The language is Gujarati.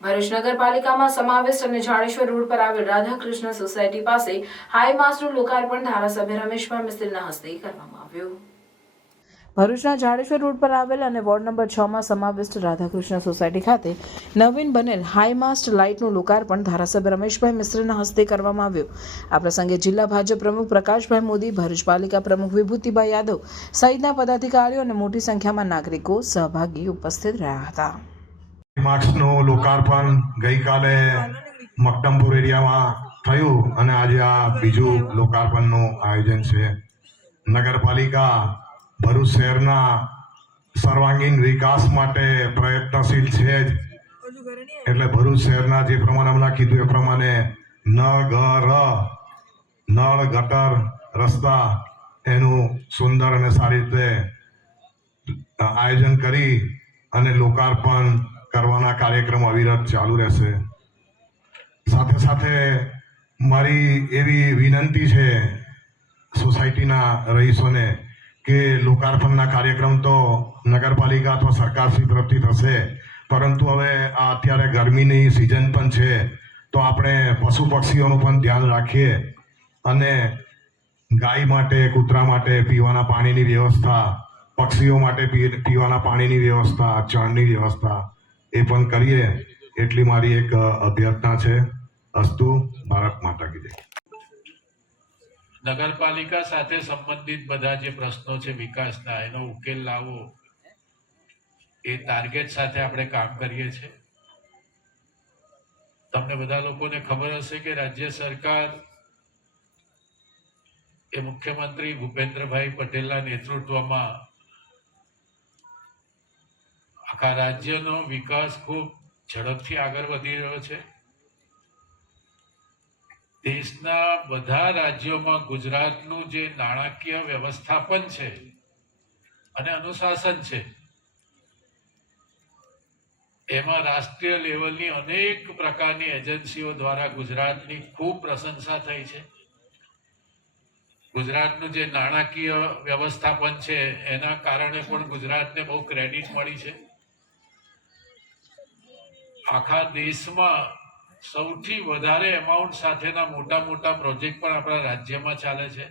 ભરૂચ નગરપાલિકામાં સમાવિષ્ટ અને જાડેશ્વર રોડ પર આવેલ રાધાકૃષ્ણ સોસાયટી પાસે હાઈ માસ્ટનું લોકાર્પણ ધારાસભ્ય રમેશભાઈ મિસ્ત્રીના હસ્તે કરવામાં આવ્યું। ભરૂચના જાડેશ્વર રોડ પર આવેલ અને વોર્ડ નંબર 6 માં સમાવિષ્ટ રાધાકૃષ્ણ સોસાયટી ખાતે નવીન બનેલ હાઈ માસ્ટ લાઇટનું લોકાર્પણ ધારાસભ્ય રમેશભાઈ મિસ્ત્રીના હસ્તે કરવામાં આવ્યું। આ પ્રસંગે જિલ્લા ભાજપ પ્રમુખ પ્રકાશભાઈ મોદી, ભરૂચ પાલિકા પ્રમુખ વિભૂતિભાઈ યાદવ સહિતના પદાધિકારીઓ અને મોટી સંખ્યામાં નાગરિકો સહભાગી ઉપસ્થિત રહ્યા હતા। માસ્કનું લોકાર્પણ ગઈકાલે મક્તમપુર એરિયામાં થયું અને આજે આ બીજું લોકાર્પણનું આયોજન છે। નગરપાલિકા ભરૂચ શહેરના સર્વાંગીણ વિકાસ માટે પ્રયત્નશીલ છે જ, એટલે ભરૂચ શહેરના જે પ્રમાણે હમણાં કીધું એ પ્રમાણે નળ ગટર રસ્તા એનું સુંદર અને સારી રીતે આયોજન કરી અને લોકાર્પણ કરવાના કાર્યક્રમ અવિરત ચાલુ રહેશે। સાથે સાથે મારી એવી વિનંતી છે સોસાયટીના રહીશોને કે લોકાર્પણના કાર્યક્રમ તો નગરપાલિકા અથવા સરકારશ્રી તરફથી થશે, પરંતુ હવે આ અત્યારે ગરમીની સિઝન પણ છે, તો આપણે પશુ પક્ષીઓનું પણ ધ્યાન રાખીએ અને ગાય માટે, કૂતરા માટે પીવાના પાણીની વ્યવસ્થા, પક્ષીઓ માટે પીવાના પાણીની વ્યવસ્થા, ચણની વ્યવસ્થા એ પણ કરીએ, એટલી મારી એક અભ્યર્થના છે। અસ્તુ, ભારત માતા કી જય। નગરપાલિકા સાથે સંબંધિત બધા જે પ્રશ્નો છે વિકાસના, એનો ઉકેલ લાવવો એ ટાર્ગેટ સાથે આપણે કામ કરીએ છીએ। તમને બધા લોકોને ખબર હશે કે રાજ્ય સરકાર એ મુખ્યમંત્રી ભૂપેન્દ્રભાઈ પટેલના નેતૃત્વમાં આખા રાજ્યનો વિકાસ ખૂબ ઝડપથી આગળ વધી રહ્યો છે। દેશના બધા રાજ્યોમાં ગુજરાતનું જે નાણાકીય વ્યવસ્થાપન છે અને અનુશાસન છે, એમાં રાષ્ટ્રીય લેવલની અનેક પ્રકારની એજન્સીઓ દ્વારા ગુજરાતની ખૂબ પ્રશંસા થઈ છે। ગુજરાતનું જે નાણાકીય વ્યવસ્થાપન છે એના કારણે પણ ગુજરાતને બહુ ક્રેડિટ મળી છે। આખા દેશમાં સૌથી વધારે એમાઉન્ટ સાથેના મોટા મોટા પ્રોજેક્ટ પણ આપણા રાજ્યમાં ચાલે છે।